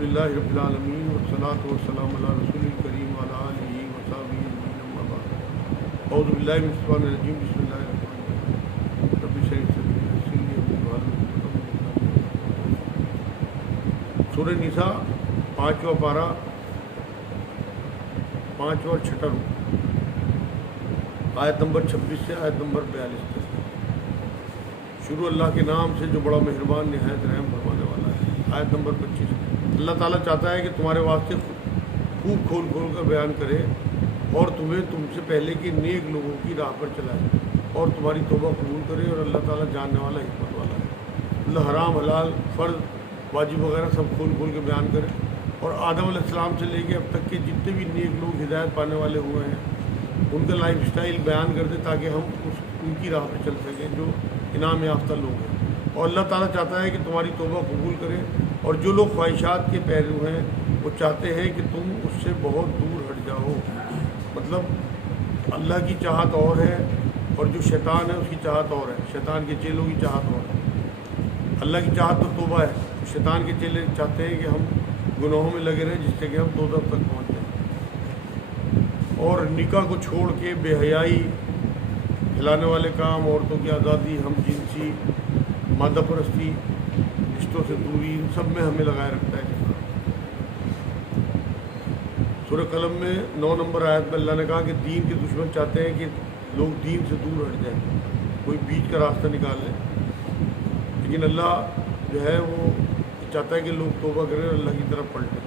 الحمدللہ رب العالمین والصلاۃ والسلام علی رسول الکریم وعلی آلہ وصحبہ اجمعین اما بعد اعوذ باللہ من الشیطان الرجیم بسم اللہ الرحمن الرحیم رب اشرح لي صدری ويسر لي امری واحلل عقدۃ من لسانی سورہ نساء 5واں پارہ 5واں اور 6واں رکوع آیت نمبر 26 سے آیت نمبر 42 تک۔ شروع اللہ کے نام سے جو بڑا مہربان نہایت رحم فرمانے والا ہے۔ آیت نمبر 25۔ اللہ تعالیٰ چاہتا ہے کہ تمہارے واسطے خوب کھول کھول کر بیان کرے اور تمہیں تم سے پہلے کے نیک لوگوں کی راہ پر چلائے اور تمہاری توبہ قبول کرے، اور اللہ تعالیٰ جاننے والا حکمت والا ہے۔ اللہ حرام حلال فرض واجب وغیرہ سب کھول کھول کے بیان کرے، اور آدم علیہ السلام سے لے کے اب تک کے جتنے بھی نیک لوگ ہدایت پانے والے ہوئے ہیں ان کا لائف اسٹائل بیان کر دے تاکہ ہم ان کی راہ پہ چل سکیں جو انعام یافتہ لوگ ہیں۔ اور اللہ تعالیٰ چاہتا ہے کہ تمہاری توبہ قبول کرے، اور جو لوگ خواہشات کے پیرو ہیں وہ چاہتے ہیں کہ تم اس سے بہت دور ہٹ جاؤ۔ مطلب اللہ کی چاہت اور ہے اور جو شیطان ہے اس کی چاہت اور ہے، شیطان کے چیلوں کی چاہت اور ہے۔ اللہ کی چاہت تو توبہ ہے، شیطان کے چیلے چاہتے ہیں کہ ہم گناہوں میں لگے رہیں جس سے کہ ہم دوزخ تک پہنچ جائیں، اور نکاح کو چھوڑ کے بے حیائی پھیلانے والے کام، عورتوں کی آزادی، ہم جنسی، مادہ پرستی، رشتوں سے دوری، ان سب میں ہمیں لگائے رکھتا ہے۔ سورہ قلم میں 9 نمبر آیت میں اللہ نے کہا کہ دین کے دشمن چاہتے ہیں کہ لوگ دین سے دور ہٹ جائیں، کوئی بیچ کا راستہ نکال لیں، لیکن اللہ جو ہے وہ چاہتا ہے کہ لوگ توبہ کریں اور اللہ کی طرف پلٹیں۔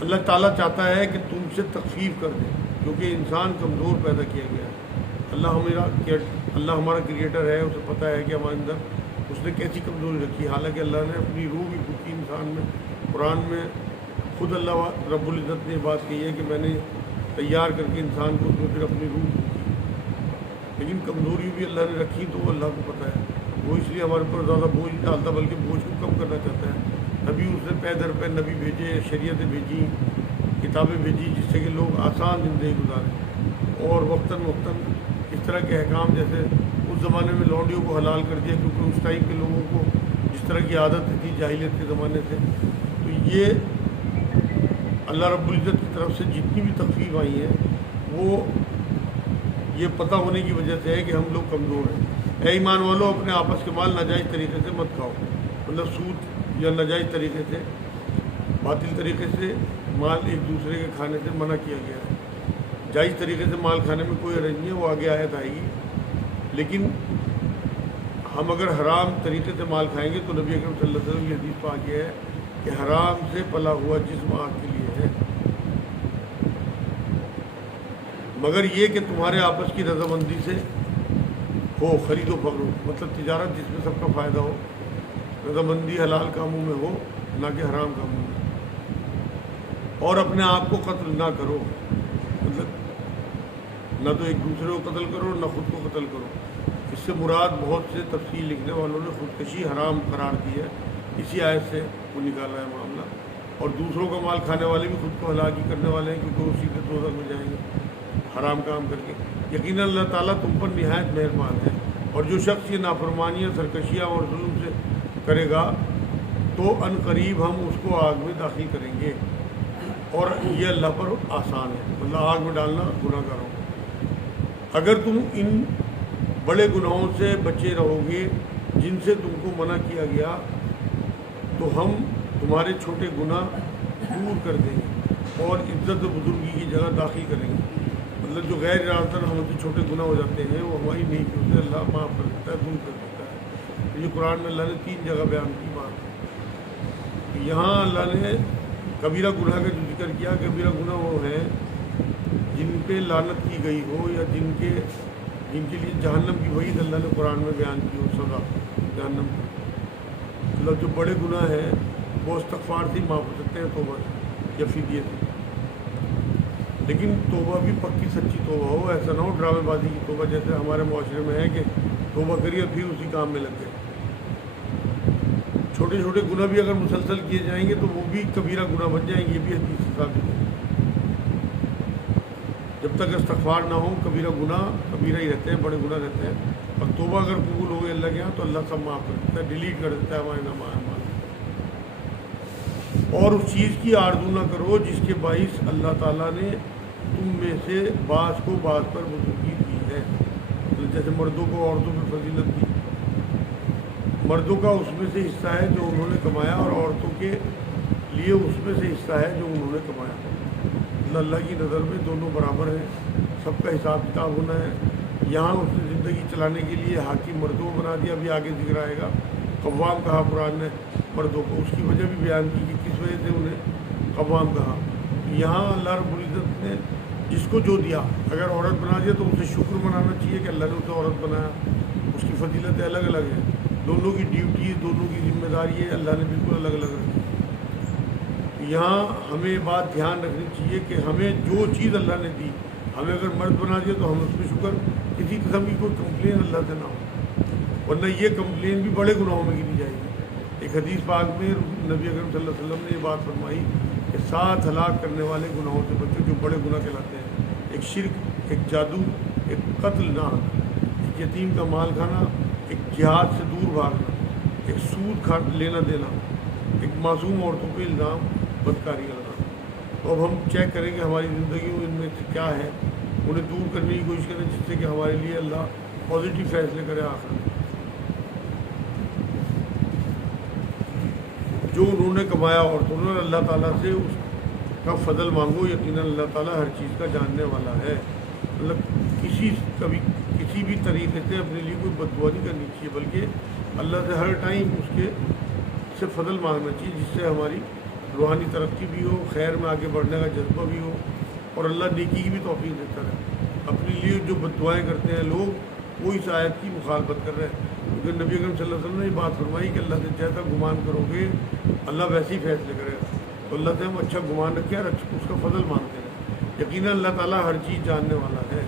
اللہ تعالیٰ چاہتا ہے کہ تم سے تخفیف کر دے، کیونکہ انسان کمزور پیدا کیا گیا ہے۔ اللہ ہمارا کریٹر ہے، اسے پتہ ہے کہ ہمارے اندر اس نے کیسی کمزوری رکھی، حالانکہ اللہ نے اپنی روح بھی پھونکی انسان میں۔ قرآن میں خود اللہ رب العزت نے بات کہی ہے کہ میں نے تیار کر کے انسان کو پھر اپنی روح پھونکی، لیکن کمزوری بھی اللہ نے رکھی تو وہ اللہ کو پتہ ہے، وہ اس لیے ہمارے اوپر زیادہ بوجھ نہیں ڈالتا بلکہ بوجھ کو کم کرنا چاہتا ہے۔ نبی اس نے پے در پے نبی بھیجے، شریعتیں بھیجی، کتابیں بھیجی جس سے کہ لوگ آسان زندگی گزاریں، اور وقتاً وقتاً اس طرح کے احکام، جیسے اس زمانے میں لونڈیوں کو حلال کر دیا کیونکہ اس ٹائم کے لوگوں کو جس طرح کی عادت تھی جاہلیت کے زمانے سے، تو یہ اللہ رب العزت کی طرف سے جتنی بھی تخفیف آئی ہیں وہ یہ پتہ ہونے کی وجہ سے ہے کہ ہم لوگ کمزور ہیں۔ اے ایمان والو، اپنے آپس کے مال ناجائز طریقے سے مت کھاؤ، مطلب سود یا ناجائز طریقے سے، باطل طریقے سے مال ایک دوسرے کے کھانے سے منع کیا گیا ہے۔ جائز طریقے سے مال کھانے میں کوئی حرج نہیں ہے، وہ آگے آیت آئے گی، لیکن ہم اگر حرام طریقے سے مال کھائیں گے تو نبی اکرم صلی اللہ علیہ وسلم کی حدیث پاک یہ ہے کہ حرام سے پلا ہوا جسم آگ کے لیے ہے، مگر یہ کہ تمہارے آپس کی رضامندی سے ہو، خرید و فروخت، مطلب تجارت جس میں سب کا فائدہ ہو، رضامندی حلال کاموں میں ہو نہ کہ حرام کاموں میں، اور اپنے آپ کو قتل نہ کرو، مطلب نہ تو ایک دوسرے کو قتل کرو نہ خود کو قتل کرو۔ اس سے مراد بہت سے تفصیل لکھنے والوں نے خودکشی حرام قرار دی ہے، اسی آیت سے وہ نکالا ہے معاملہ، اور دوسروں کا مال کھانے والے بھی خود کو ہلاکی کرنے والے ہیں کیونکہ وہ سیدھے دوزخ میں جائیں گے حرام کام کر کے۔ یقیناً اللہ تعالیٰ تم پر نہایت مہربان ہے، اور جو شخص یہ نافرمانیاں، سرکشیاں اور ظلم سے کرے گا تو ان قریب ہم اس کو آگ میں داخل کریں گے، اور یہ اللہ پر آسان ہے، مطلب آگ میں ڈالنا گناہ گاروں کو۔ اگر تم ان بڑے گناہوں سے بچے رہو گے جن سے تم کو منع کیا گیا تو ہم تمہارے چھوٹے گناہ دور کر دیں گے اور عزت و بزرگی کی جگہ داخل کریں گے۔ مطلب جو غیر ارادتاً ہم سے چھوٹے گناہ ہو جاتے ہیں وہ ہماری نیکیوں سے اللہ معاف کر دیتا ہے، دور کر دیتا ہے۔ یہ قرآن میں اللہ نے 3 جگہ بیان کی بات۔ یہاں اللہ نے کبیرہ گناہ کا جو ذکر کیا، کبیرہ گناہ وہ ہیں جن پہ لعنت کی گئی ہو یا جن کے لیے جہنم کی وعید اللہ نے قرآن میں بیان کی ہو، سزا جہنم کی۔ مطلب جو بڑے گناہ ہیں وہ استغفار سے معاف ہو سکتے ہیں، توبہ سے یا فدیے سے، لیکن توبہ بھی پکی سچی توبہ ہو، ایسا نہ ہو ڈرامے بازی کی توبہ جیسے ہمارے معاشرے میں ہے کہ توبہ کریے پھر اسی کام میں لگ گئے۔ چھوٹے چھوٹے گناہ بھی اگر مسلسل کیے جائیں گے تو وہ بھی کبیرہ گناہ بن جائیں گے، یہ بھی حدیث سے ثابت ہے۔ جب تک استغفار نہ ہو کبیرہ گناہ کبیرہ ہی رہتے ہیں، بڑے گناہ رہتے ہیں، اور توبہ اگر قبول ہو گئی اللہ کے یہاں تو اللہ سب معاف کر دیتا ہے، ڈیلیٹ کر دیتا ہے ہمارے نام اعمال۔ اور اس چیز کی آرزو نہ کرو جس کے باعث اللہ تعالیٰ نے تم میں سے بعض کو بعض پر بزرگی دی ہے. جیسے مردوں کو عورتوں پہ فضیلت دی. مردوں کا اس میں سے حصہ ہے جو انہوں نے کمایا اور عورتوں کے لیے اس میں سے حصہ ہے جو انہوں نے کمایا. اللہ کی نظر میں دونوں برابر ہیں, سب کا حساب کتاب ہونا ہے. یہاں اس نے زندگی چلانے کے لیے حاکم مردوں کو بنا دیا. ابھی آگے ذکر آئے گا. قوام کہا قرآن نے مردوں کو, اس کی وجہ بھی بیان کی کہ کس وجہ سے انہیں قوام کہا. یہاں اللہ رب العزت نے جس کو جو دیا, اگر عورت بنا دیا تو اسے شکر منانا چاہیے کہ اللہ نے اسے عورت بنایا. اس کی فضیلتیں الگ الگ ہیں, دونوں کی ڈیوٹی, دونوں کی ذمہ داری ہے اللہ نے بالکل الگ الگ رکھی. یہاں ہمیں بات دھیان رکھنی چاہیے کہ ہمیں جو چیز اللہ نے دی, ہمیں اگر مرد بنا دیا تو ہم اس پہ شکر, کسی قسم کی کوئی کمپلین اللہ سے نہ ہو, ورنہ یہ کمپلین بھی بڑے گناہوں میں گنی جائے گی. ایک حدیث پاک میں نبی اکرم صلی اللہ علیہ وسلم نے یہ بات فرمائی کہ 7 ہلاک کرنے والے گناہوں سے بچو جو بڑے گناہ کہلاتے ہیں. ایک شرک, ایک جادو, ایک قتل نہ, ایک یتیم کا مال کھانا, ایک جہاد سے دور بھاگنا, ایک سود لینا دینا, ایک معصوم عورتوں پہ الزام بدکاری کرنا. تو اب ہم چیک کریں گے ہماری زندگی میں ان میں سے کیا ہے, انہیں دور کرنے کی کوشش کریں جس سے کہ ہمارے لیے اللہ پازیٹیو فیصلے کرے آخر میں. جو انہوں نے کمایا اور انہوں نے اللہ تعالیٰ سے اس کا فضل مانگو, یقیناً اللہ تعالیٰ ہر چیز کا جاننے والا ہے. مطلب کسی بھی طریقے سے اپنے لیے کوئی بد دعا نہیں کرنی چاہیے, بلکہ اللہ سے ہر ٹائم اس کے سے فضل مانگنا چاہیے جس سے ہماری روحانی ترقی بھی ہو, خیر میں آگے بڑھنے کا جذبہ بھی ہو, اور اللہ نیکی کی بھی توفیق دیتا ہے. اپنے لیے جو بد دعائیں کرتے ہیں لوگ, وہ اس آیت کی مخالفت کر رہے ہیں, کیونکہ نبی اکرم صلی اللہ علیہ وسلم نے یہ بات فرمائی کہ اللہ سے جیسا گمان کرو گے اللہ ویسے ہی فیصلے کرے گا. تو اللہ سے ہم اچھا گمان رکھیں اور اس کا فضل مانتے ہیں. یقیناً اللہ تعالیٰ ہر چیز جاننے والا ہے.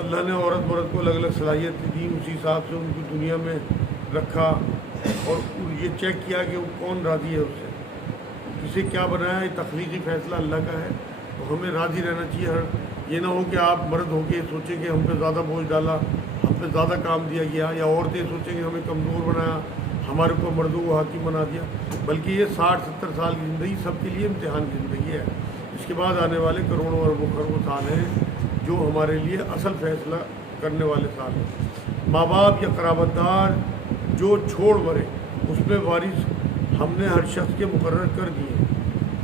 اللہ نے عورت مرد کو الگ الگ صلاحیت دی, اسی حساب سے ان کی دنیا میں رکھا, اور یہ چیک کیا کہ وہ کون راضی ہے اس سے, کسے کیا بنایا. یہ تخلیقی فیصلہ اللہ کا ہے, تو ہمیں راضی رہنا چاہیے. یہ نہ ہو کہ آپ مرد ہو کے سوچیں کہ ہم پہ زیادہ بوجھ ڈالا, ہم پہ زیادہ کام دیا گیا, یا عورتیں سوچیں کہ ہمیں کمزور بنایا, ہمارے اوپر مردوں کو حاکم بنا دیا. بلکہ یہ 60-70 سال کی زندگی سب کے لیے امتحان کی زندگی ہے. اس کے بعد آنے والے کروڑوں اربوں خربوں سال ہیں جو ہمارے لیے اصل فیصلہ کرنے والے سال ہیں. ماں باپ یا قرابت دار جو چھوڑ مرے اس میں وارث ہم نے ہر شخص کے مقرر کر دیے,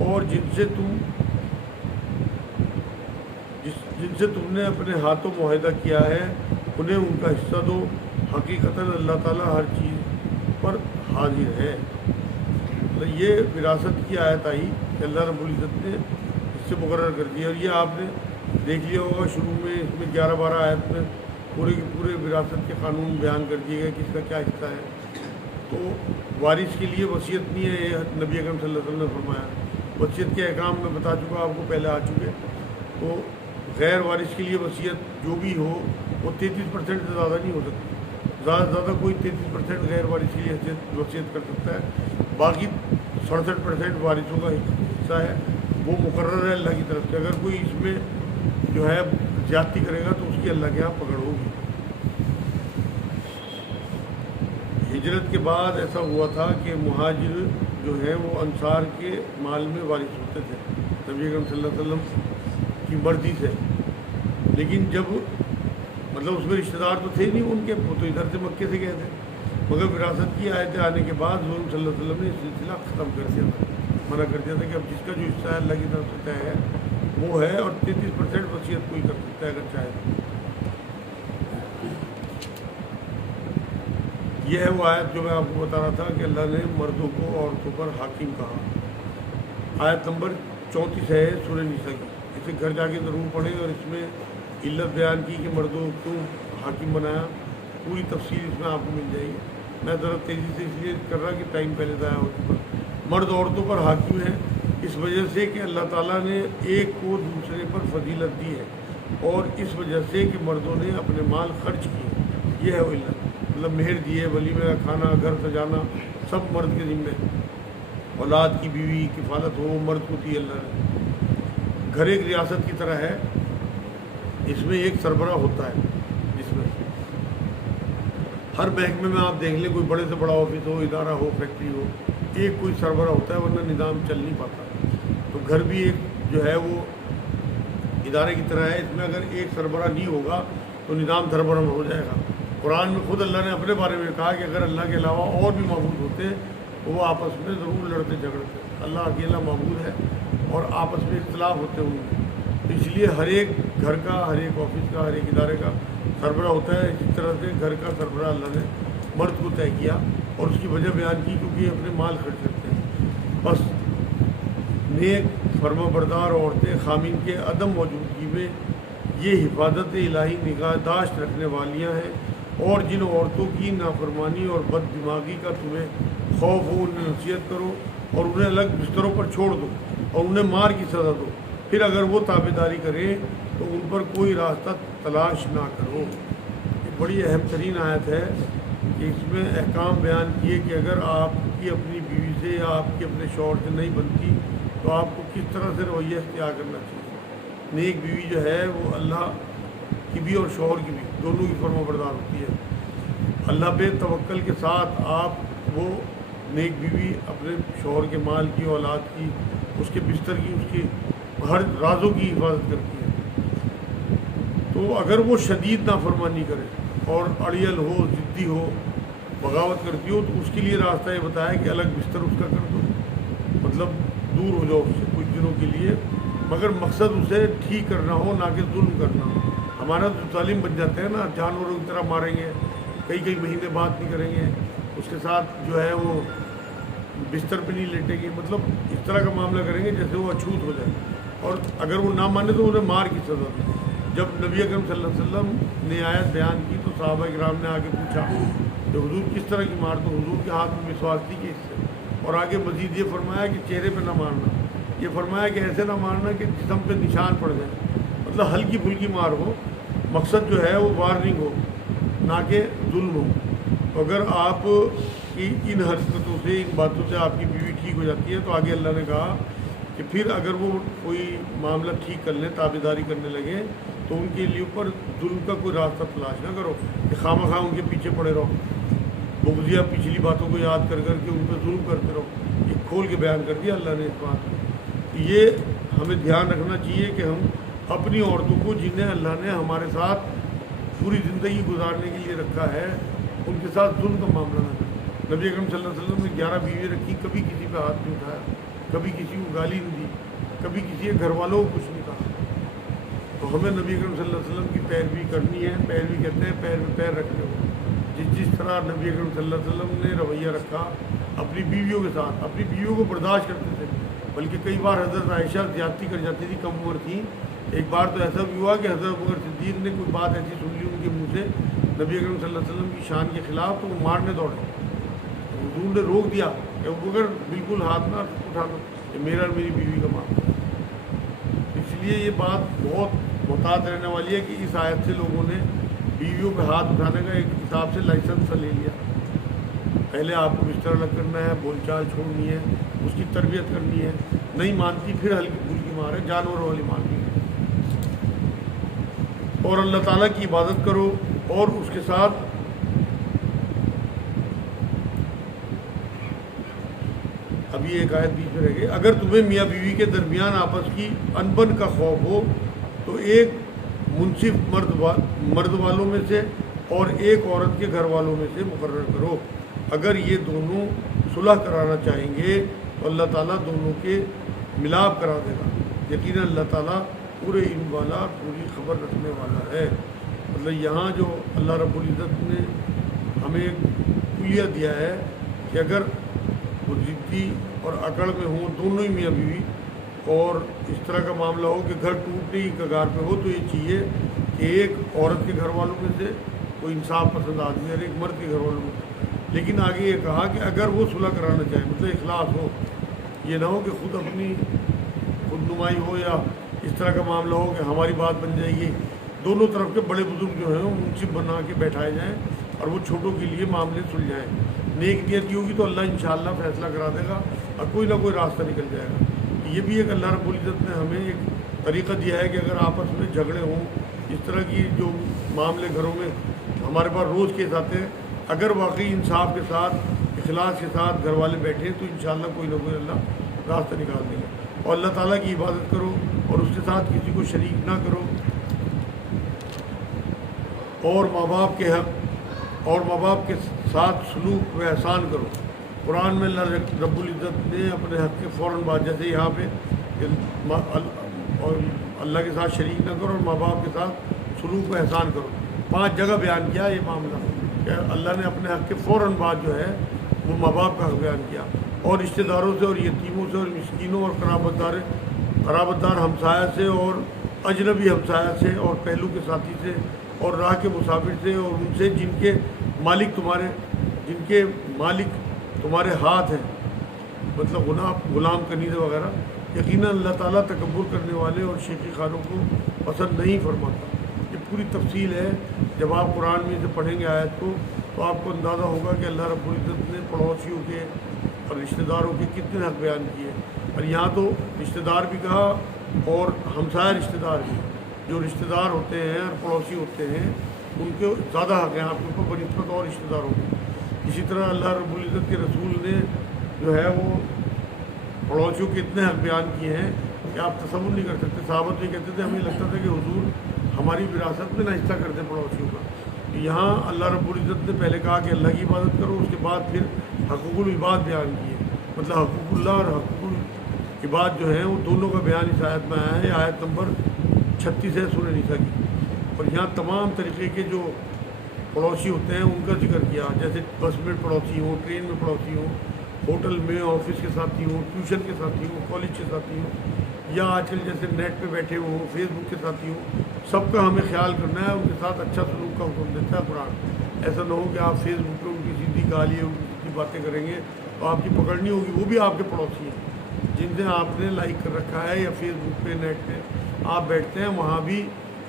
اور جن سے تم نے اپنے ہاتھوں معاہدہ کیا ہے انہیں ان کا حصہ دو. حقیقتاً اللہ تعالیٰ ہر چیز پر حاضر ہے. یہ وراثت کی آیت آئی کہ اللہ رب العزت نے اس سے مقرر کر دیا, اور یہ آپ نے دیکھ لیا ہوگا شروع میں اس میں 11-12 آیت میں پورے کے پورے وراثت کے قانون بیان کر دیے گئے, کس کا کیا حصہ ہے. تو وارث کے لیے وصیت نہیں ہے, یہ نبی اکرم صلی اللہ علیہ وسلم نے فرمایا. وصیت کے احکام میں بتا چکا آپ کو, پہلے آ چکے. تو غیر وارث کے لیے وصیت جو بھی ہو وہ 33% سے زیادہ نہیں ہو سکتی. زیادہ سے زیادہ کوئی 33% غیر وارث کے لیے وصیت کر سکتا ہے. باقی 67% وارثوں کا حصہ ہے, وہ مقرر ہے اللہ کی طرف سے. اگر کوئی اس میں جو ہے زیادتی کرے گا تو اس کی اللہ کے یہاں پکڑ ہوگی. ہجرت کے بعد ایسا ہوا تھا کہ مہاجر جو ہے وہ انصار کے مال میں وارث ہوتے تھے نبی اکرم صلی اللہ علیہ وسلم کی مرضی سے. لیکن جب مطلب اس میں رشتہ دار تو تھے نہیں ان کے, وہ تو ادھر سے مکے سے گئے تھے, مگر وراثت کی آیتیں آنے کے بعد حضور صلی اللہ علیہ وسلم نے یہ سلسلہ ختم کر دیا تھا, منع کر دیا تھا کہ اب جس کا جو حصہ ہے اللہ کی طرف سے طے ہے وہ ہے, اور 33% وصیت کوئی کر سکتا ہے اگر چاہے. یہ ہے وہ آیت جو میں آپ کو بتا رہا تھا کہ اللہ نے مردوں کو عورتوں پر حاکم کہا. آیت نمبر 34 ہے سورہ نساء کی. اسے گھر جا کے ضرور پڑھیں, اور اس میں علت بیان کی کہ مردوں کو کیوں حاکم بنایا, پوری تفصیل اس میں آپ کو مل جائے گی. میں ذرا تیزی سے اس لیے کر رہا کہ ٹائم پہلے ضائع ہو چکا. مرد عورتوں پر حاکم ہے اس وجہ سے کہ اللہ تعالیٰ نے ایک کو دوسرے پر فضیلت دی ہے, اور اس وجہ سے کہ مردوں نے اپنے مال خرچ کیے. یہ ہے وہ علت, مطلب مہر دیے, ولیمے کا کھانا, گھر سجانا سب مرد کے ذمے. اولاد کی بیوی کفالت ہو مرد کو دی اللہ نے. گھر ایک ریاست کی طرح ہے, اس میں ایک سربراہ ہوتا ہے جس میں ہر محکمے میں آپ دیکھ لیں، کوئی بڑے سے بڑا آفس ہو، ادارہ ہو، فیکٹری ہو، ایک کوئی سربراہ ہوتا ہے، ورنہ نظام چل نہیں پاتا۔ تو گھر بھی ایک جو ہے وہ ادارے کی طرح ہے، اس میں اگر ایک سربراہ نہیں ہوگا تو نظام دھربرم ہو جائے گا۔ قرآن میں خود اللہ نے اپنے بارے میں کہا کہ اگر اللہ کے علاوہ اور بھی معبود ہوتے تو وہ آپس میں ضرور لڑتے جھگڑتے۔ اللہ اکیلا معبود ہے اور آپس میں اختلاف ہوتے ہوں گے، تو اس لیے ہر ایک گھر کا، ہر ایک آفس کا، ہر ایک ادارے کا سربراہ ہوتا ہے۔ اسی طرح سے گھر کا سربراہ اللہ نے مرد کو طے کیا اور اس کی وجہ بیان کی، کیونکہ یہ اپنے مال خرچ کرتے ہیں۔ بس نیک فرما بردار عورتیں خامین کے عدم موجودگی میں یہ حفاظت الہی نگہداشت رکھنے والیاں ہیں، اور جن عورتوں کی نافرمانی اور بد دماغی کا تمہیں خوف ہو انہیں نصیحت کرو اور انہیں الگ بستروں پر چھوڑ دو اور انہیں مار کی سزا دو، پھر اگر وہ تابع داری کریں تو ان پر کوئی راستہ تلاش نہ کرو۔ یہ بڑی اہم ترین آیت ہے کہ اس میں احکام بیان کیے کہ اگر آپ کی اپنی بیوی سے یا آپ کی اپنے شوہر سے نہیں بنتی تو آپ کو کس طرح سے رویہ اختیار کرنا چاہیے۔ نیک بیوی جو ہے وہ اللہ کی بھی اور شوہر کی بھی دونوں کی فرما بردار ہوتی ہے۔ اللہ پہ توکل کے ساتھ آپ وہ نیک بیوی اپنے شوہر کے مال کی، اولاد کی، اس کے بستر کی، اس کی ہر رازوں کی حفاظت کرتی ہے۔ تو اگر وہ شدید نافرمانی کرے اور اڑیل ہو، ضدی ہو، بغاوت کرتی ہو، تو اس کے لیے راستہ یہ بتایا کہ الگ بستر اس کا کر دو، مطلب دور ہو جاؤ اس سے کچھ دنوں کے لیے، مگر مقصد اسے ٹھیک کرنا ہو، نہ کہ ظلم کرنا ہو۔ ہمارا تو تعلیم بن جاتا ہے نا، جانوروں کی طرح ماریں گے، کئی مہینے بات نہیں کریں گے، اس کے ساتھ جو ہے وہ بستر پہ نہیں لیٹیں گے، مطلب اس طرح کا معاملہ کریں گے جیسے وہ اچھوت ہو جائے، اور اگر وہ نہ مانے تو انہیں مار کی سزا دے۔ جب نبی اکرم صلی اللہ علیہ وسلم نے آیت بیان کی تو صحابہ کرام نے آگے پوچھا کہ حضور کس طرح کی مار؟ تو حضور کے ہاتھ میں مسواک تھی کہ اس سے، اور آگے مزید یہ فرمایا کہ چہرے پہ نہ مارنا، یہ فرمایا کہ ایسے نہ مارنا کہ جسم پہ نشان پڑ جائے، مطلب ہلکی پھلکی مار ہو، مقصد جو ہے وہ وارننگ ہو، نہ کہ ظلم ہو۔ تو اگر آپ کی ان حرکتوں سے، ان باتوں سے آپ کی بیوی ٹھیک ہو جاتی ہے تو آگے اللہ نے کہا کہ پھر اگر وہ کوئی معاملہ ٹھیک کر لیں، تابع داری کرنے لگے، تو ان کے لیے اوپر ظلم کا کوئی راستہ تلاش نہ کرو کہ خواہ مخواہ ان کے پیچھے پڑے رہو، بغضیہ پچھلی باتوں کو یاد کر کے ان پہ ظلم کرتے رہو۔ یہ کھول کے بیان کر دیا اللہ نے اس بات کو۔ یہ ہمیں دھیان رکھنا چاہیے کہ ہم اپنی عورتوں کو، جنہیں اللہ نے ہمارے ساتھ پوری زندگی گزارنے کے لیے رکھا ہے، ان کے ساتھ ظلم کا معاملہ نہ کریں۔ نبی اکرم صلی اللہ علیہ وسلم نے 11 بیوی رکھی، کبھی کسی پہ ہاتھ نہیں اٹھایا، کبھی کسی کو گالی نہیں دی، کبھی کسی کے گھر والوں کو کچھ نہیں کہا۔ تو ہمیں نبی اکرم صلی اللہ علیہ وسلم کی پیروی کرنی ہے۔ پیروی کہتے ہیں پیر میں پیر رکھنے ہو، جس طرح نبی اکرم صلی اللہ علیہ وسلم نے رویہ رکھا اپنی بیویوں کے ساتھ، اپنی بیویوں کو برداشت کرتے تھے، بلکہ کئی بار حضرت عائشہ زیادتی کر جاتی تھی، کم عمر تھی۔ ایک بار تو ایسا بھی ہوا کہ حضرت ابوبکر صدیق نے کوئی بات ایسی سن لی ان کے منہ سے نبی اکرم صلی اللہ علیہ وسلم کی شان کے خلاف، تو وہ مارنے دوڑے۔ حضور نے روک دیا کہ ابوبکر بالکل ہاتھ نہ اٹھانا، کہ میرا اور میری بیوی کا معاملہ۔ اس لیے یہ بات بہت محتاط رہنے والی ہے کہ اس آیت سے لوگوں نے بیویوں پہ ہاتھ اٹھانے کا ایک حساب سے لائسنس لے لیا۔ پہلے آپ کو بستر الگ کرنا ہے، بول چال چھوڑنی ہے، اس کی تربیت کرنی ہے، نہیں مانتی پھر ہلکی پھلکی مار ہے، جانوروں والی مارنی ہے۔ اور اللہ تعالیٰ کی عبادت کرو، اور اس کے ساتھ ابھی ایک آیت بیچ میں رہ گئی، اگر تمہیں میاں بیوی کے درمیان آپس کی انبن کا خوف ہو تو ایک منصف مرد والوں میں سے اور ایک عورت کے گھر والوں میں سے مقرر کرو۔ اگر یہ دونوں صلح کرانا چاہیں گے تو اللہ تعالیٰ دونوں کے ملاپ کرا دے گا، یقیناً اللہ تعالیٰ پورے علم والا، پوری خبر رکھنے والا ہے۔ مطلب یہاں جو اللہ رب العزت نے ہمیں ایک کلیہ دیا ہے کہ اگر وہ ضدی اور اکڑ میں ہوں دونوں ہی میاں بیوی، اور اس طرح کا معاملہ ہو کہ گھر ٹوٹنے کی کگار پہ ہو، تو یہ چاہیے کہ ایک عورت کے گھر والوں میں سے کوئی انصاف پسند آدمی اور ایک مرد کے گھر والوں میں۔ لیکن آگے یہ کہا کہ اگر وہ صلح کرانا چاہے، مطلب اخلاص ہو، یہ نہ ہو کہ خود اپنی خود نمائی ہو یا اس طرح کا معاملہ ہو کہ ہماری بات بن جائے گی۔ دونوں طرف کے بڑے بزرگ جو ہیں وہ منصف بنا کے بیٹھائے جائیں اور وہ چھوٹوں کے لیے معاملے سلجھائیں۔ نیک نیت ہوگی تو اللہ انشاءاللہ فیصلہ کرا دے گا اور کوئی نہ کوئی راستہ نکل جائے گا۔ یہ بھی ایک اللہ رب العزت نے ہمیں ایک طریقہ دیا ہے کہ اگر آپس میں جھگڑے ہوں، اس طرح کی جو معاملے گھروں میں ہمارے پاس روز کیس آتے ہیں، اگر واقعی انصاف کے ساتھ اخلاص کے ساتھ گھر والے بیٹھے تو انشاءاللہ کوئی نہ کوئی اللہ راستہ نکال دے گا. اور اللہ تعالیٰ کی عبادت کرو اور اس کے ساتھ کسی کو شریک نہ کرو, اور ماں باپ کے ساتھ سلوک و احسان کرو. قرآن میں اللہ رب العزت نے اپنے حق کے فوراً بعد, جیسے یہاں پہ اور اللہ کے ساتھ شریک نہ کرو اور ماں باپ کے ساتھ سلوک و احسان کرو, 5 جگہ بیان کیا یہ معاملہ کہ اللہ نے اپنے حق کے فوراً بعد جو ہے وہ ماں باپ کا حق بیان کیا, اور رشتہ داروں سے اور یتیموں سے اور مسکینوں اور قرابت دار ہمسایہ سے اور اجنبی ہمسایہ سے اور پہلو کے ساتھی سے اور راہ کے مسافر سے اور ان سے جن کے مالک تمہارے ہاتھ ہیں, مطلب غلام کنیزے وغیرہ. یقیناً اللہ تعالیٰ تکبر کرنے والے اور شیخی خانوں کو پسند نہیں فرماتا. یہ پوری تفصیل ہے, جب آپ قرآن میں سے پڑھیں گے آیت کو تو آپ کو اندازہ ہوگا کہ اللہ رب العزت نے پڑوسیوں کے اور رشتہ داروں کے کتنے حق بیان کیے. اور یہاں تو رشتہ دار بھی کہا اور ہمسایہ رشتہ دار بھی, جو رشتہ دار ہوتے ہیں اور پڑوسی ہوتے ہیں ان کے زیادہ حق ہیں آپ کے اوپر بنسبت اور رشتہ داروں کے. اسی طرح اللہ رب العزت کے رسول نے جو ہے وہ پڑوسیوں کے اتنے حق بیان کیے ہیں کہ آپ تصور نہیں کر سکتے. صحابت بھی کہتے تھے ہمیں لگتا تھا کہ حضور ہماری وراثت میں نہ حصہ کرتے پڑوسیوں کا. یہاں اللہ رب العزت نے پہلے کہا کہ اللہ کی عبادت کرو, اس کے بعد پھر حقوق العباد بیان کیے, مطلب حقوق اللہ اور حقوق العباد جو ہیں وہ دونوں کا بیان اس آیت میں آیا ہے. آیت نمبر 36 ہے سورہ نساء کی. اور یہاں تمام طریقے کے جو پڑوسی ہوتے ہیں ان کا ذکر کیا, جیسے بس میں پڑوسی ہوں, ٹرین میں پڑوسی ہوں, ہوٹل میں آفس کے ساتھی ہوں, ٹیوشن کے ساتھی ہوں, کالج کے ساتھی ہوں, یا آج کل جیسے نیٹ پہ بیٹھے ہوں, فیس بک کے ساتھی ہوں, سب کا ہمیں خیال کرنا ہے. ان کے ساتھ اچھا سلوک کا حکم دیتا ہے قرآن. ایسا نہ ہو کہ آپ فیس بک پہ ان کی سیدھی گالی ان کی باتیں کریں گے تو آپ کی پکڑنی ہوگی. وہ بھی آپ کے پڑوسی ہیں جن سے آپ نے لائک کر رکھا ہے, یا فیس بک پہ نیٹ پہ آپ بیٹھتے ہیں, وہاں بھی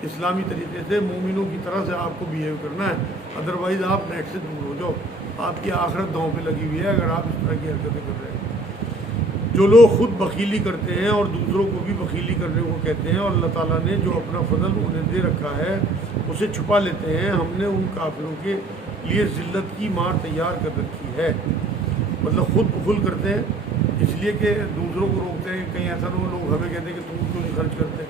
اسلامی طریقے سے مومنوں کی طرح سے آپ کو بیہیو کرنا ہے. ادروائز آپ نیٹ سے دور ہو جاؤ, آپ کی آخرت داؤں پہ لگی ہوئی ہے اگر آپ اس طرح کی حرکتیں کر رہے ہیں. جو لوگ خود بخیلی کرتے ہیں اور دوسروں کو بھی بخیلی کرنے کو کہتے ہیں, اور اللہ تعالیٰ نے جو اپنا فضل انہیں دے رکھا ہے اسے چھپا لیتے ہیں, ہم نے ان کافروں کے لیے ذلت کی مار تیار کر رکھی ہے. مطلب خود بخل کرتے ہیں اس لیے کہ دوسروں کو روکتے ہیں, کہیں ایسا نہ ہو لوگ ہمیں کہتے ہیں کہ تم کیوں نہیں خرچ کرتے.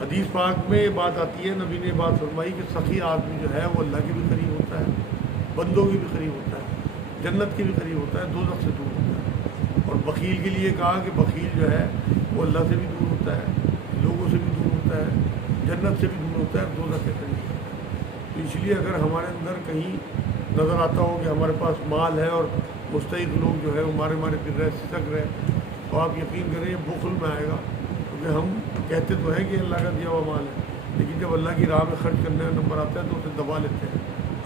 حدیث پاک میں یہ بات آتی ہے, نبی نے بات فرمائی کہ سخی آدمی جو ہے وہ اللہ کے بھی قریب ہوتا ہے, بندوں کے بھی قریب ہوتا ہے, جنت کے بھی قریب ہوتا ہے, دوزخ سے دور ہوتا ہے. اور بخیل کے لیے کہا کہ بخیل جو ہے وہ اللہ سے بھی دور ہوتا ہے, لوگوں سے بھی دور ہوتا ہے, جنت سے بھی دور ہوتا ہے, دوزخ کے قریب. تو اس لیے اگر ہمارے اندر کہیں نظر آتا ہو کہ ہمارے پاس مال ہے اور مستعد لوگ جو ہے وہ مارے پھر رہے, سسک رہے, تو آپ یقین کریں یہ بخل میں آئے گا. کیونکہ ہم کہتے تو ہیں کہ اللہ کا دیا ہوا مال ہے, لیکن جب اللہ کی راہ میں خرچ کرنے کا نمبر آتا ہے تو اسے دبا لیتے ہیں,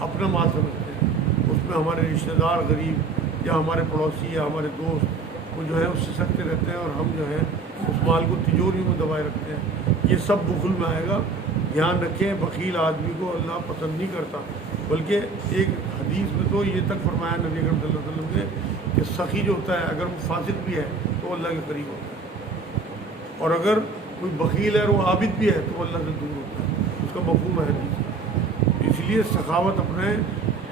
اپنا مال سمجھتے ہیں. اس میں ہمارے رشتہ دار غریب یا ہمارے پڑوسی یا ہمارے دوست وہ جو ہے اس سے سکتے رہتے ہیں, اور ہم جو ہے اس مال کو تجوریوں میں دبائے رکھتے ہیں. یہ سب بخل میں آئے گا. دھیان رکھیں, بخیل آدمی کو اللہ پسند نہیں کرتا. بلکہ ایک حدیث میں تو یہ تک فرمایا نبی اکرم صلی اللہ علیہ وسلم نے کہ سخی جو ہوتا ہے اگر وہ فاسق بھی ہے تو اللہ کے قریب ہوتا ہے, اور اگر کوئی بخیل ہے اور وہ عابد بھی ہے تو وہ اللہ سے دور ہوتا ہے. اس کا مفہوم ہے حدیث. اس لیے سخاوت اپنائیں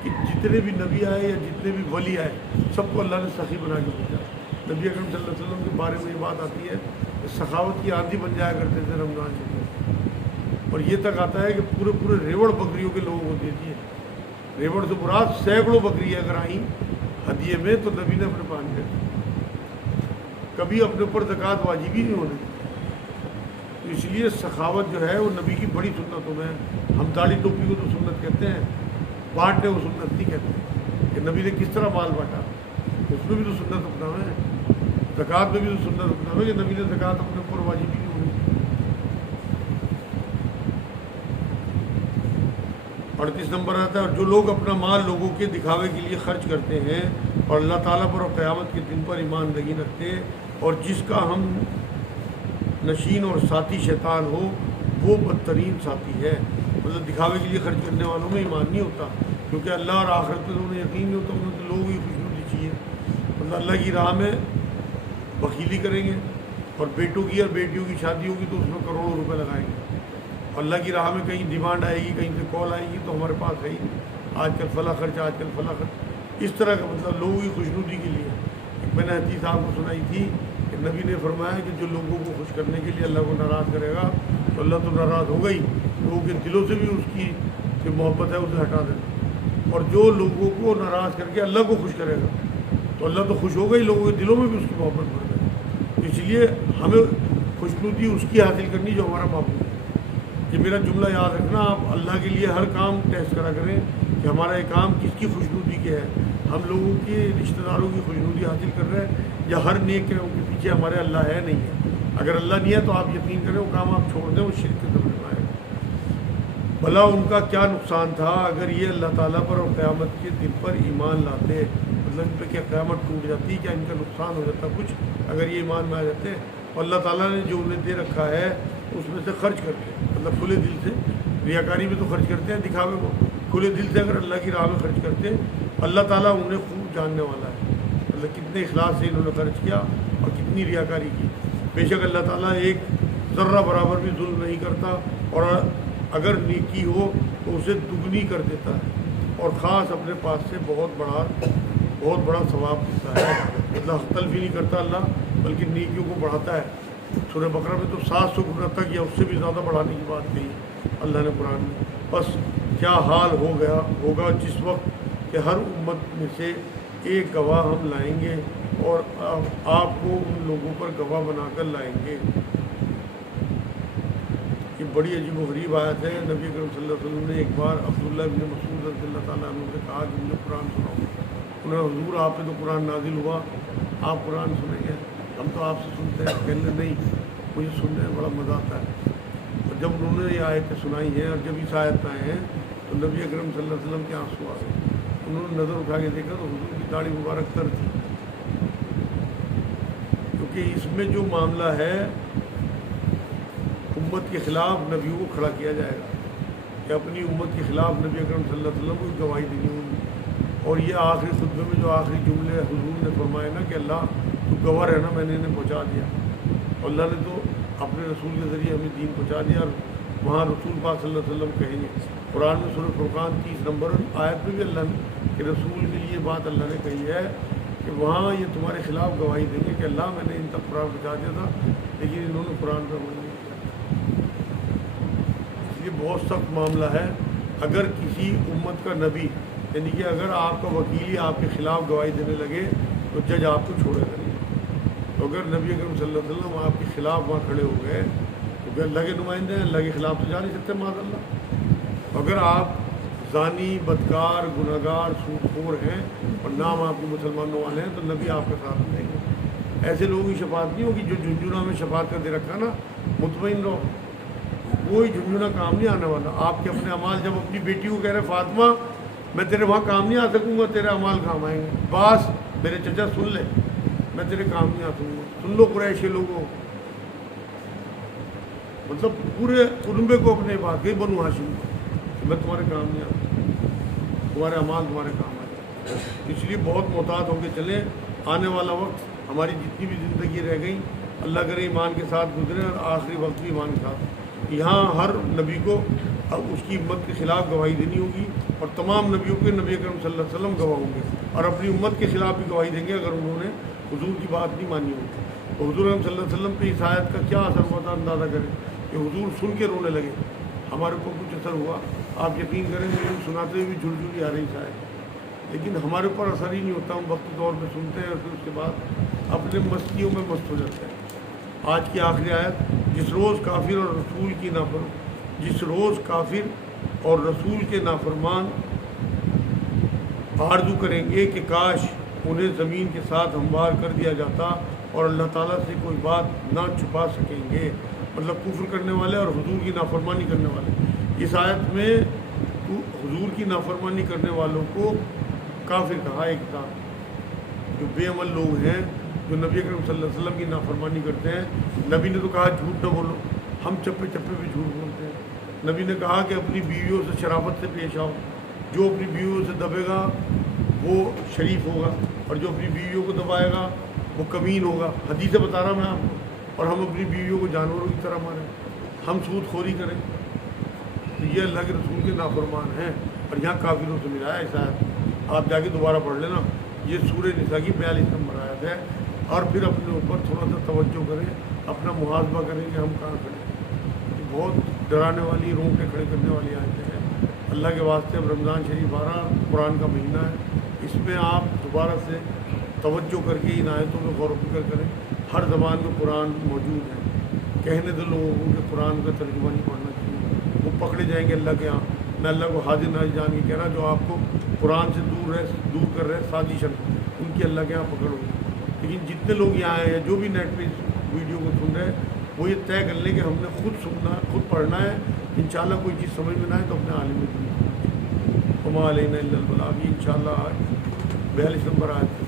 کہ جتنے بھی نبی آئے یا جتنے بھی ولی آئے سب کو اللہ نے سخی بنا کے بھیجا. نبی اکرم صلی اللہ علیہ وسلم کے بارے میں یہ بات آتی ہے کہ سخاوت کی آندھی بن جایا کرتے تھے رمضان شریف, اور یہ تک آتا ہے کہ پورے ریوڑ بکریوں کے لوگوں کو دیتی ہے. ریوڑ سے مراد سینکڑوں بکری اگر آئیں ہدیے میں تو نبی نے اپنے پان کر کبھی اپنے اوپر زکوٰۃ واجب ہی نہیں ہونے. تو اس لیے سخاوت جو ہے وہ نبی کی بڑی سنتوں میں. ہم داڑھی ٹوپی کو تو سنت کہتے ہیں, بانٹنے کو سنت نہیں کہتے کہ نبی نے کس طرح مال بانٹا, اس میں بھی تو سنت اپناوے ہے. زکوٰۃ میں بھی تو سنت اپناوے کہ نبی نے زکوٰۃ اپنے اوپر واجب ہی نہیں ہوئی. 38 نمبر آتا ہے, اور جو لوگ اپنا مال لوگوں کے دکھاوے کے لیے خرچ کرتے ہیں اور اللہ تعالیٰ پر اور قیامت کے دن پر ایمان نہیں رکھتے, اور جس کا ہم نشین اور ساتھی شیطان ہو وہ بدترین ساتھی ہے. مطلب دکھاوے کے لیے خرچ کرنے والوں میں ایمان نہیں ہوتا, کیونکہ اللہ اور آخرت پہ انہیں یقین نہیں ہوتا. انہیں تو لوگ ہی خوشنودی چاہیے. مطلب اللہ کی راہ میں بخیلی کریں گے, اور بیٹوں کی اور بیٹیوں کی شادی ہوگی تو اس میں کروڑوں روپے لگائیں گے. اللہ کی راہ میں کہیں ڈیمانڈ آئے گی, کہیں سے کال آئے گی تو ہمارے پاس ہے ہی نہیں. آج کل فلاں خرچ، آج کل فلاں خرچ، اس طرح کا مطلب لوگوں کی خوشنودی کے لیے۔ میں نے حدیث آپ کو سنائی تھی کہ نبی نے فرمایا کہ جو لوگوں کو خوش کرنے کے لیے اللہ کو ناراض کرے گا تو اللہ تو ناراض ہوگا ہی، لوگوں کے دلوں سے بھی اس کی جو محبت ہے اسے ہٹا دینا، اور جو لوگوں کو ناراض کر کے اللہ کو خوش کرے گا تو اللہ تو خوش ہوگا ہی، لوگوں کے دلوں میں بھی اس کی محبت بڑھ جائے۔ اس لیے ہمیں خوشنودی اس کی حاصل کرنی جو ہمارا معبود ہے۔ یہ میرا جملہ یاد رکھنا، آپ اللہ کے لیے ہر کام ٹیسٹ کرا کریں کہ ہمارا یہ کام کس کی خوشنودی کے ہے، ہم لوگوں کے رشتہ داروں کی خوشنودی حاصل کر رہے ہیں یا ہر نیک کے پیچھے ہمارے اللہ ہے نہیں ہے۔ اگر اللہ نہیں ہے تو آپ یقین کریں وہ کام آپ چھوڑ دیں، وہ شرک کے زمرے میں آئے گا۔ بھلا ان کا کیا نقصان تھا اگر یہ اللہ تعالیٰ پر اور قیامت کے دن پر ایمان لاتے، مطلب ان پہ کیا قیامت ٹوٹ جاتی، کیا ان کا نقصان ہو جاتا کچھ اگر یہ ایمان میں آ جاتے، اور اللہ تعالیٰ نے جو انہیں دے رکھا ہے اس میں سے خرچ کرتے، مطلب کھلے دل سے، ریاکاری میں تو خرچ کرتے ہیں دکھاوے کو، کھلے دل سے اگر اللہ کی راہ میں خرچ کرتے، اللہ تعالیٰ انہیں خوب جاننے والا ہے، مطلب کتنے اخلاص سے انہوں نے خرچ کیا اور کتنی ریاکاری کی۔ بے شک اللہ تعالیٰ ایک ذرہ برابر بھی ظلم نہیں کرتا، اور اگر نیکی ہو تو اسے دگنی کر دیتا ہے، اور خاص اپنے پاس سے بہت بڑا ثواب دیتا ہے، مطلب تلفی نہیں کرتا اللہ، بلکہ نیکیوں کو بڑھاتا ہے۔ سورہ بقرہ میں تو 700 گنا تک یا اس سے بھی زیادہ بڑھانے کی بات کہی اللہ نے قرآن میں۔ بس کیا حال ہوگا جس وقت کہ ہر امت میں سے ایک گواہ ہم لائیں گے اور آپ کو ان لوگوں پر گواہ بنا کر لائیں گے۔ یہ بڑی عجیب و غریب آیت ہے۔ نبی اکرم صلی اللہ علیہ وسلم نے ایک بار عبداللہ بن مسعود رضی اللہ تعالیٰ عنہ سے کہا کہ مجھے قرآن سناؤ۔ انہوں نے حضور آپ پہ تو قرآن نازل ہوا، آپ قرآن سنیں گے؟ ہم تو آپ سے سنتے ہیں۔ کہنے نہیں، مجھے سننے میں بڑا مزہ آتا ہے۔ اور جب انہوں نے یہ آیتیں سنائی ہیں اور جب اس آیت میں آئے ہیں تو نبی اکرم صلی اللہ علیہ وسلم کے آنسو آ گئے۔ انہوں نے نظر اٹھا کے دیکھا تو حضور کی داڑھی مبارک تر تھی، کیونکہ اس میں جو معاملہ ہے امت کے خلاف نبیوں کو کھڑا کیا جائے گا کہ اپنی امت کے خلاف نبی اکرم صلی اللہ علیہ وسلم کو گواہی دینی ہوگی۔ اور یہ آخری خطبے میں جو آخری جملے حضور نے فرمائے نا کہ اللہ تو گواہ ہے نا، میں نے انہیں پہنچا دیا، اور اللہ نے تو اپنے رسول کے ذریعے ہمیں دین پہنچا دیا، اور وہاں رسول پاک صلی اللہ علیہ وسلم کہیں گے۔ قرآن میں سورہ فرقان 30 نمبر آیت میں بھی اللہ نے کہ رسول کے لیے بات اللہ نے کہی ہے کہ وہاں یہ تمہارے خلاف گواہی دیں گے کہ اللہ میں نے ان تک قرآن پہنچا دیا تھا لیکن انہوں نے قرآن پر عمل نہیں کیا۔ اس لیے بہت سخت معاملہ ہے۔ اگر کسی امت کا نبی، یعنی کہ اگر آپ کا وکیل ہی آپ کے خلاف گواہی دینے لگے تو جج آپ کو چھوڑے گا نہیں۔ تو اگر نبی اکرم صلی اللہ علیہ وسلم آپ کے خلاف وہاں کھڑے ہو گئے تو کہ اللہ کے نمائندے ہیں، اللہ کے خلاف تو جا نہیں سکتے معاذ اللہ۔ اگر آپ زانی، بدکار، گناہ گار، سود خور ہیں اور نام آپ کو مسلمانوں والے ہیں تو نبی آپ کے ساتھ نہیں گے۔ ایسے لوگوں کی شفاعت نہیں ہوگی جو جھنجھنا میں شفاعت کر دے رکھا نا، مطمئن رہو، کوئی جھنجھنا کام نہیں آنے والا۔ آپ کے اپنے اعمال، جب اپنی بیٹی کو کہہ رہے فاطمہ میں تیرے وہاں کام نہیں آ سکوں گا، تیرے اعمال کام آئیں گے، باس میرے چچا سن لے، میں تیرے کام نہیں آ سکوں گا، سن لو قریشی لوگوں، مطلب پورے کنبے کو اپنے بات گئی بنو ہاشم کہ میں تمہارے کام نہیں آتا، تمہارے اعمال تمہارے کام آ جائے۔ اس لیے بہت محتاط ہو کے چلیں۔ آنے والا وقت ہماری جتنی بھی زندگی رہ گئی اللہ کرے ایمان کے ساتھ گزرے، اور آخری وقت بھی ایمان کے ساتھ۔ یہاں ہر نبی کو اب اس کی امت کے خلاف گواہی دینی ہوگی، اور تمام نبیوں کے نبی اکرم صلی اللہ علیہ وسلم گواہ ہوں گے، اور اپنی امت کے خلاف بھی گواہی دیں گے اگر انہوں نے حضور کی بات نہیں مانی ہوگی۔ تو حضور صلی اللہ علیہ وسلم پہ اس آیت کا کیا اثر ہوا تھا اندازہ کریں کہ حضور سن کے رونے لگے۔ ہمارے اوپر کچھ اثر ہوا؟ آپ یقین کریں مجھے سناتے ہوئے بھی جھڑجھڑی آ رہی شاید، لیکن ہمارے اوپر اثر ہی نہیں ہوتا۔ ہم وقتی طور پہ سنتے ہیں اور پھر اس کے بعد اپنے مستیوں میں مست ہو جاتے ہیں۔ آج کی آخری آیت، جس روز کافر اور رسول کے نافرمان آرزو کریں گے کہ کاش انہیں زمین کے ساتھ ہموار کر دیا جاتا اور اللہ تعالیٰ سے کوئی بات نہ چھپا سکیں گے، مطلب کفر کرنے والے اور حضور کی نافرمانی کرنے والے۔ اس آیت میں حضور کی نافرمانی کرنے والوں کو کافر کہا ایک تھا، جو بے عمل لوگ ہیں جو نبی اکرم صلی اللہ علیہ وسلم کی نافرمانی کرتے ہیں۔ نبی نے تو کہا جھوٹ نہ بولو، ہم چپے چپے بھی جھوٹ بولتے ہیں۔ نبی نے کہا کہ اپنی بیویوں سے شرافت سے پیش آؤ، جو اپنی بیویوں سے دبے گا وہ شریف ہوگا، اور جو اپنی بیویوں کو دبائے گا وہ کمین ہوگا۔ حدیث بتا رہا میں آپ کو، اور ہم اپنی بیویوں کو جانوروں کی طرح ماریں، ہم سود خوری کریں، تو یہ اللہ کے رسول کے نافرمان ہیں۔ اور یہاں کافروں سے ملا ہے ایسا ہے. آپ جا کے دوبارہ پڑھ لینا. یہ سورہ نساء کی 42 نمبر آیت ہے. اور پھر اپنے اوپر تھوڑا سا توجہ کریں, اپنا محاسبہ کریں کہ ہم کہاں کھڑے ہیں. یہ بہت ڈرانے والی, رونگٹے کھڑے کرنے والی آیتیں ہیں. اللہ کے واسطے اب رمضان شریف آ رہا, قرآن کا مہینہ ہے, اس میں آپ دوبارہ سے توجہ کر کے ان آیتوں میں غور و فکر کریں. ہر زبان میں قرآن موجود ہے. کہنے دو لوگوں کو کہ قرآن کا ترجمہ نہیں پڑھنا چاہیے, وہ پکڑے جائیں گے اللہ کے یہاں. میں اللہ کو حاضر ناظر جان کے کہہ رہا, جو آپ کو قرآن سے دور کر رہے سازشن, ان کی اللہ کے یہاں پکڑ ہوگی. لیکن جتنے لوگ یہاں آئے ہیں, جو بھی نیٹ پہ اس ویڈیو کو سن رہے ہیں, وہ یہ طے کر لیں کہ ہم نے خود سننا, خود پڑھنا ہے. انشاءاللہ کوئی چیز سمجھ میں نہ آئے تو اپنے عالم میں دین. وما علینا الا البلاغ. ان شاء اللہ 42 نمبر آئے.